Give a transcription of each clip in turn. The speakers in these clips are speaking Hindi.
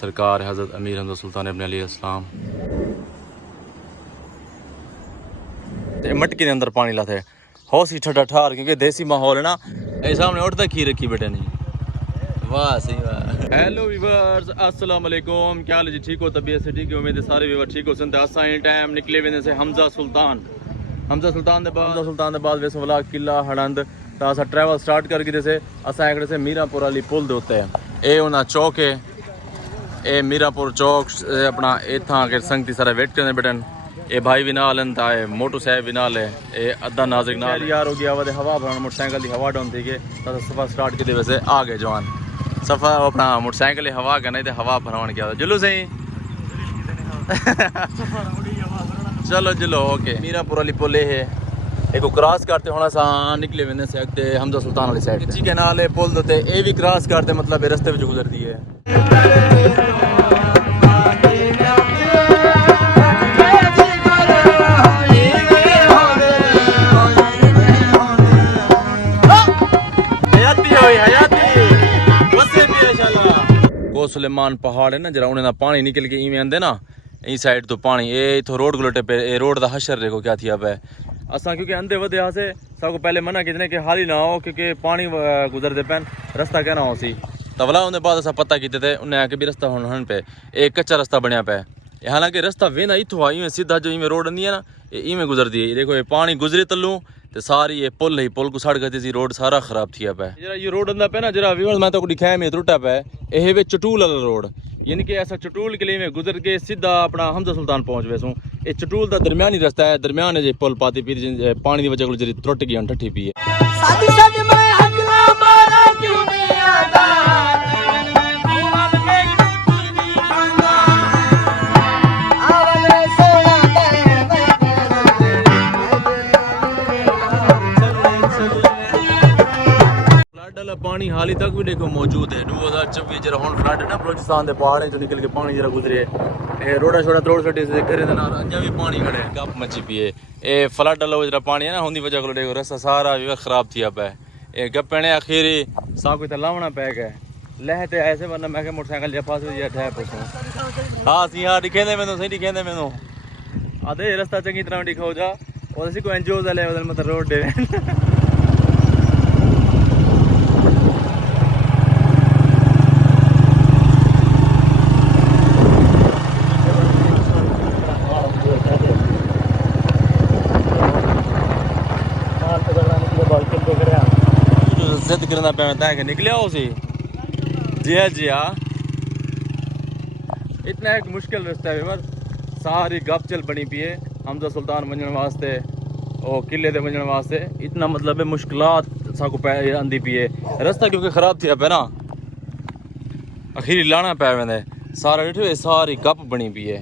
सरकार हज़रत अमीर हमजा सुल्तान इब्न अली अस्सलाम ते मटकी के अंदर पानी लाते हौस ही ठंडा ठार क्योंकि देसी माहौल है ना। ये सामने उठता खीर रखी बेटे नहीं। वाह सही वाह। हेलो व्यूअर्स अस्सलाम वालेकुम, क्या हाल है जी? ठीक हो? तबीयत से ठीक है? उम्मीद है सारे व्यूअर ठीक हो। सुनते असा टाइम निकले वे से हमजा सुल्तान के बाद वैसे वाला किला हड़ंद तो असा ट्रैवल स्टार्ट करके जैसे असा एक से मीरापुर वाली पुल दे उत्ते ए उन्हें चौक है ए मीरापुर चौक अपना इतना के संगती सारा वेट करने बैठन। ए भाई भी नाल हैं ताए मोटू साहब भी नाल है ए अद्धा नाजिक नाल यार हो गया वे हवा भरन मोटरसाइकिल की हवा डाउन थी के सफ़र स्टार्ट किए वैसे आ गए जवान सफ़र अपना मोटरसाइकिल की हवा का नहीं तो हवा भरवान गया जुलू सही चलो चलो ओके। मीरापुर वाली पुल है एक क्रॉस करते होना सा निकले वेंदे से अगते हमजा सुल्तान वाली साइड जी के नाल पुल दोते ए भी क्रॉस करते मतलब रास्ते में गुजरती है। सुलेमान पहाड़ है ना जरा उन्हें ना पानी निकल के इवें आंदे ना ई साइड तो पानी ए इथो रोड गुलटे पे ए रोड दा हशर देखो क्या थिया पे असा क्योंकि अंधे वधे यहाँ से सबको पहले मना कितने कि हाली ना हो क्योंकि पानी गुजरते पैन रास्ता कहना हो सी तवला उन्हें बाद असा पता किते थे उन्हें आके भी रास्ता होने पे एक कच्चा रास्ता बनया पे हालांकि रास्ता वे ना इथो आई सीधा जो इवें रोड आंदी है ना इवें गुजरती है। देखो ये पानी गुजरे तलू तो सारी ये पुल ही पुल को सड़ गई थी रोड सारा खराब थी पे जरा ये रोड अंदा पे ना जरा व्यूअर्स मैं तो दिखाया में त्रुटा पे ये वे चटूल वाला रोड यानी कि ऐसा चटूल के लिए में गुजर के सीधा अपना हमजा सुल्तान पहुंच वैसू ये चटूल का दरमियानी रास्ता है दरमियान है जो पुल पाती पी पानी की वजह को जरी त्रुट गई ठठी पी पानी हाली तक भी देखो मौजूद है 2024 जरा हुन फ्लड है ना बलूचिस्तान के पहाड़ जो निकल के पानी जरा गुजरे रोड़ा छोड़ा तोड़ सटे से घरे अजा भी पानी खड़े गप मची पिए ए फ्लड वाला जरा पानी है ना उनकी वजह को देखो रास्ता सारा भी खराब थिया पे ए गप्पे आखिरी सा कोई लावना पै गए लहते ऐसे वरना मैं मोटरसाइकिल या पास ठह पसो हाँ सी हाँ दिखे मैनू सही दिखे मैनू आधे रास्ता चंगी तरह दिखाओ जा और कोई एनजीओ मतलब रोड दे जिद करना पैदा है कि निकले हो सी जी हाँ इतना एक मुश्किल रास्ता है बस सारी गप चल बनी पी है हमजा सुल्तान वजन वास्ते और किले दे वजन वास्ते इतना मतलब है मुश्किलात साको आंदी पी है रास्ता क्योंकि खराब थी पे ना अखीरी लाना पै वेंदे सारा डिठो सारी गप बनी पी है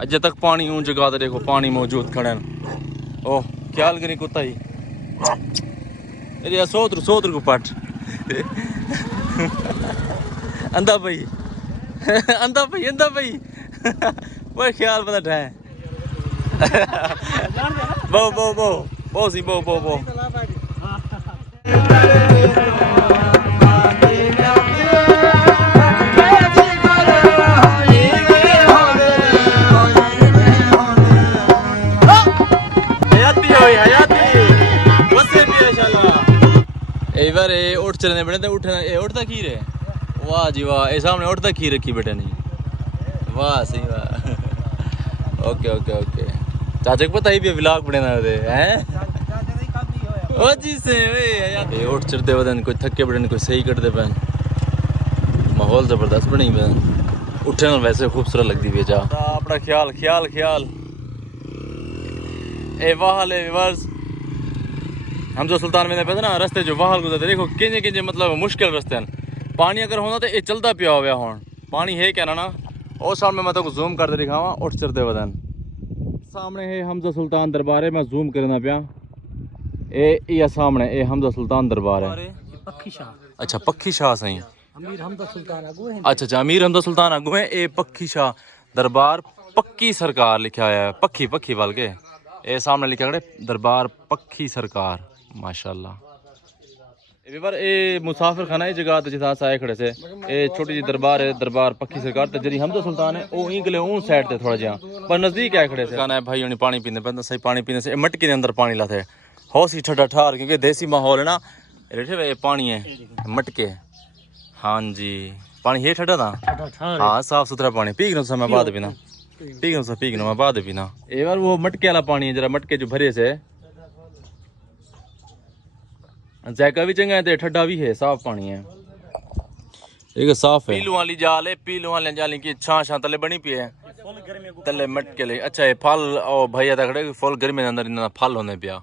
अजे तक पानी ऊं जगह तो देखो पानी मौजूद खड़े ओह ख्याल करी कुत्ता ही अरे सोत्र को पट अंधा भाई वो ख्याल पता ठह बो सी बो बार उठ चलने बने तो उठना उठता खीर है वाह जी वाह ये सामने उठता खीर रखी बेटे नहीं वाह सही वाह ओके ओके ओके चाचा को पता ही भी व्लॉग बने ना हैं ओ जी से ये उठ चढ़ते बदन कोई थके बड़े कोई सही करते पैन माहौल जबरदस्त बनी पैन उठने वैसे खूबसूरत लगती है जा अपना ख्याल ख्याल ख्याल ए वाह ले वर्स हमजा सुल्तान में पे ना रास्ते जो वाहल गुजरते देखो किंजे मतलब मुश्किल रास्ते हैं पानी अगर होना तो ये चलता पिया हुआ हूँ पानी है क्या ना और सामने मैं तो जूम करते दिखावा उठ चढ़ते बदन सामने है हमजा सुल्तान दरबार है मैं जूम करना पिया ए सामने ए हमजा सुल्तान दरबार है अच्छा पक्की शाह सही अच्छा अमीर हमजा सुल्तान अगू है ए पक्की शाह दरबार पक्की सरकार लिखा है पक्की बल के ए सामने लिखा खड़े दरबार पक्की सरकार माशाल्लाह पर ये मुसाफिर खाना है जगह जिथा अस आए खड़े से ये छोटी जी दरबार है दरबार पक्की सरकार ते जरी हमजा सुल्तान है वो इंगले उन साइड ते थोड़ा जिहा पर नजदीक आए खड़े से खाना है भाई उन्हें पानी पीने पे सही पानी पीने से मटके के अंदर पानी लाते हौस ही ठंडा ठार क्योंकि देसी माहौल है ना ये पानी है मटके हाँ जी पानी ये ठंडा था हाँ साफ सुथरा पानी पी गया समय बाद पीना पी गया बाद पीना ये बार वो मटके वाला पानी है जरा मटके जो भरे से जायका भी चंगा है ते ठंडा भी है साफ पानी है एक साफ है पीलू वाली जाल है पीलू वाली जाल की छां तले बनी पी है तले मटके ले अच्छा ये फल और भैया तक खड़े फुल गर्मी के अंदर इन्ना फल होने पिया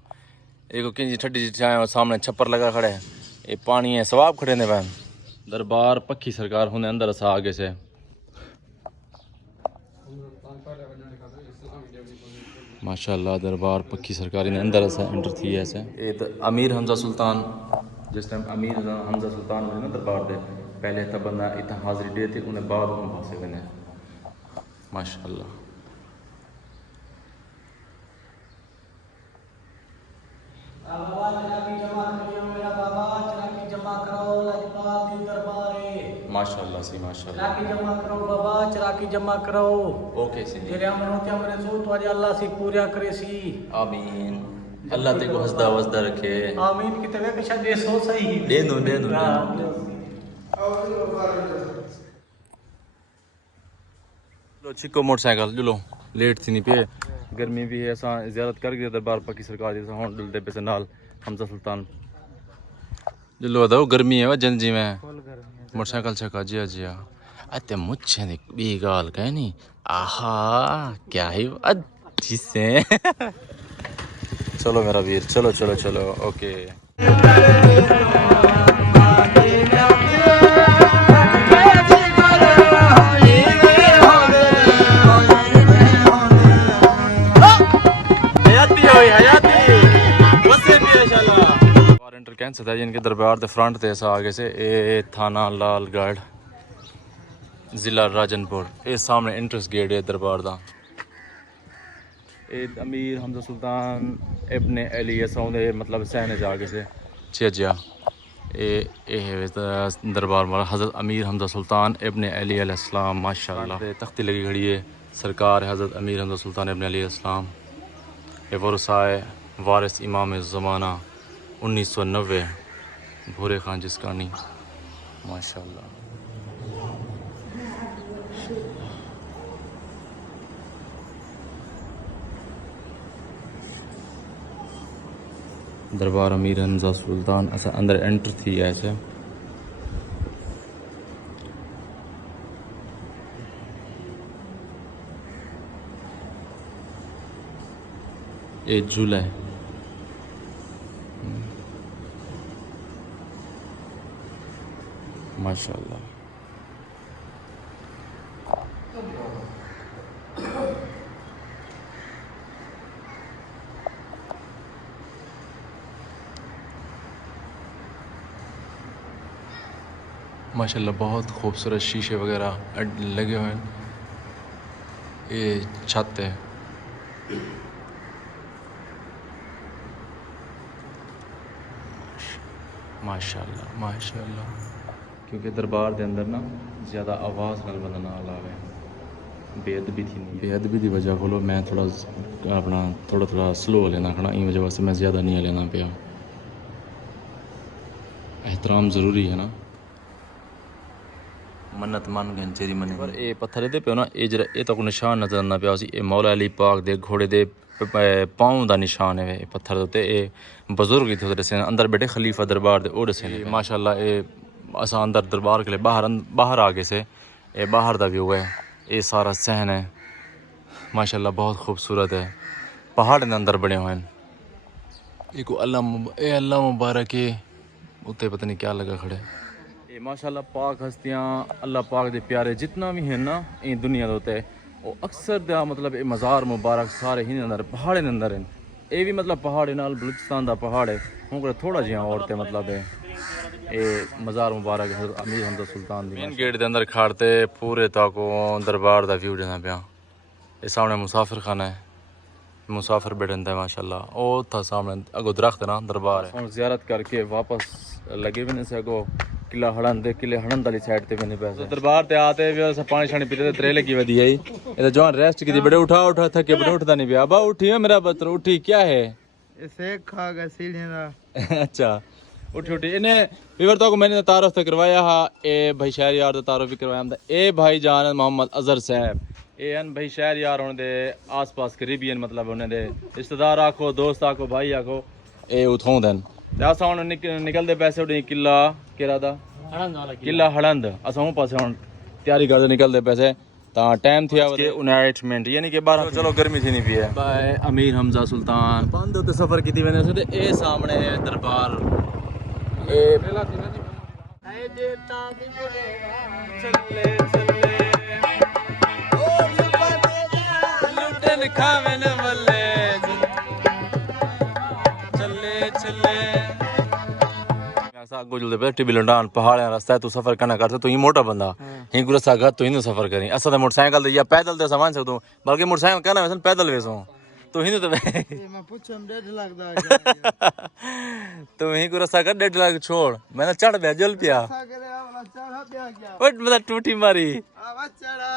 एक किंजी ठंडी छां सामने छप्पर लगा खड़े ये पानी है सवाब खड़े ने वह दरबार पक्की सरकार होने अंदर असा आगे से माशाल्लाह दरबार पक्की सरकारी ने अंदर ऐसा एंटर थी ऐसे ये तो अमीर हमजा सुल्तान जिस टाइम अमीर हमजा सुल्तान हुए ना दरबार दे पहले तब बंदा इतना हाजिरी दे थे उन्हें बाद उन्हें भाषे बने माशाल्लाह माशाल्लाह सी माशाल्लाह चराकी जमा करो बाबा चराकी जमा करो ओके सी जेरे अमन होते हमरे सो तो आज अल्लाह से पूरा करे सी आमीन अल्लाह ते को हसदा वसदा रखे आमीन की तवे कशा दे सो सही दे दो लो चिको मोटरसाइकिल जुलो लेट थी नहीं पे गर्मी भी है ऐसा ज़्यारत कर गया दरबार पक्की सरकार जैसा हों डुलते पे से नाल हमजा सुल्तान जुलो दो गर्मी है वह जनजी में मोटरसाइकिल छका जिया जिया अते मुझे ने बी गाल कह नहीं आहा क्या ही अच्छी से चलो मेरा वीर चलो चलो चलो ओके कैंसर था जिनके दरबार के फ्रंट से ऐसा आगे से ए थाना लालगढ़ ज़िला राजनपुर ये सामने एंट्रेंस गेट है दरबार का अमीर हमजा सुल्तान इब्ने अली सौंदे मतलब सहने जाके से छिया ये दरबार वाला हज़रत अमीर हमजा सुल्तान इब्ने अली अलैहिस्सलाम माशाल्लाह तख्ती लगी खड़ी है सरकार है हज़रत अमीर हमजा सुल्तान इब्ने अली अलैहिस्सलाम ये वरसाए वारिस इमाम ज़माना 1990 भूरे खान जिसका नहीं माशाल्लाह दरबार अमीर हमजा सुल्तान ऐसा अंदर एंटर थी ऐसे ये झूला है माशाल्लाह माशाल्लाह बहुत खूबसूरत शीशे वगैरह लगे हुए हैं ये छत है माशाल्लाह माशाल्लाह क्योंकि दरबार के अंदर ना ज़्यादा आवाज़ नाल बंदा ना लावे बेअदबी थी नहीं बेअदबी की वजह को मैं थोड़ा अपना थोड़ा स्लो लेना खड़ा इन वजह से मैं ज़्यादा नहीं लेना पिया एहतराम ज़रूरी है ना मन्नत मान गए चेरी मने पर ये पत्थर दे पे ना ये जरा ये तो निशान नजर आना पिया ये मौला अली पाक दे घोड़े दे पाँव का निशान है पत्थर उत्ते ये बजुर्ग इतने दसे अंदर बैठे खलीफा दरबार दे ओर से माशाल्लाह ये असा अंदर दरबार के लिए बाहर आगे से ये बाहर का व्यू है ये सारा सहन है माशाल्लाह बहुत खूबसूरत है पहाड़ के अंदर बने हुए हैं एक अल्लाह मुबारक है उत्ते पता नहीं क्या लगा खड़े ये माशाल्लाह पाक हस्तियाँ अल्लाह पाक दे प्यारे जितना भी हैं ना ये दुनिया के उत्ते वो अक्सर दा मतलब ये मज़ार मुबारक सारे ही अंदर पहाड़े के अंदर हैं ये भी मतलब पहाड़ नाल बलूचिस्तान का पहाड़ है हूँ थोड़ा जिहा और ते मतलब है ये मज़ार मुबारक अमीर हमजा सुल्तान मेन गेट के अंदर खाड़ते पूरे तक दरबार का व्यू देना पिया ये सामने मुसाफिर खाना है मुसाफिर बैठे थे माशाल्लाह। ओ था सामने अगो दरख्त ना दरबार है। और जियारत करके वापस लगे भी नहीं से अगो किला हड़न दे, किले हड़न वाली साइड ते भी नहीं पैसे दरबार ते आते भी अस पानी शानी पीते त्रे लगी वधी आई। ये जवान रेस्ट की बड़े उठा उठा थके बड़े उठदा नहीं पिया। बा उठी है मेरा बच्चा उठी क्या है इसे खा गए सीढ़ियां अच्छा उठी उठी इन्हें विवर तो को मैंने तारुफ तो करवाया हा। ए भाई शहर यार दा तारुफ भी करवाया हमदा। ए भाई जान मोहम्मद अजहर साहब ए अन भाई शहर यार होने दे आस पास करीबियन मतलब होने दे रिश्तेदार आखो दोस्त आखो भाई आखो ए उथों देन ते अस हुन निकलदे पैसे उड़ी किला केरा दा किला हड़ंद अस हूं पासे हुन तैयारी करदे निकलदे पैसे ता टाइम थिया 59 मिनट यानी कि 12 चलो गर्मी थी नहीं पी है बाय अमीर हमजा सुल्तान बंद होते सफर कीती वेंदे से ते ए सामने है दरबार ए पहला दिन ऐ देवता दी चले चले ओ सुबह तेरा लुटन खावन वल्ले चले चले ऐसा गोजल दे टीबी लंडान पहाड़ रास्ता है तू सफर करना करते तू ही मोटा बंदा ही गुरु सागा तू ही सफर करी असा मोटरसाइकिल ते या पैदल ते समझ सकदो बल्कि मोटरसाइकिल कहना वैसे पैदल वेसो तू ही तो मैं पूछम 1.5 लाख दा तू ही गुरु सागा 1.5 लाख छोड़ मैंने चढ़ गया जल पिया सागरे वाला चढ़ा पे आ गया ओट मतलब टूटी मारी आवा चढ़ा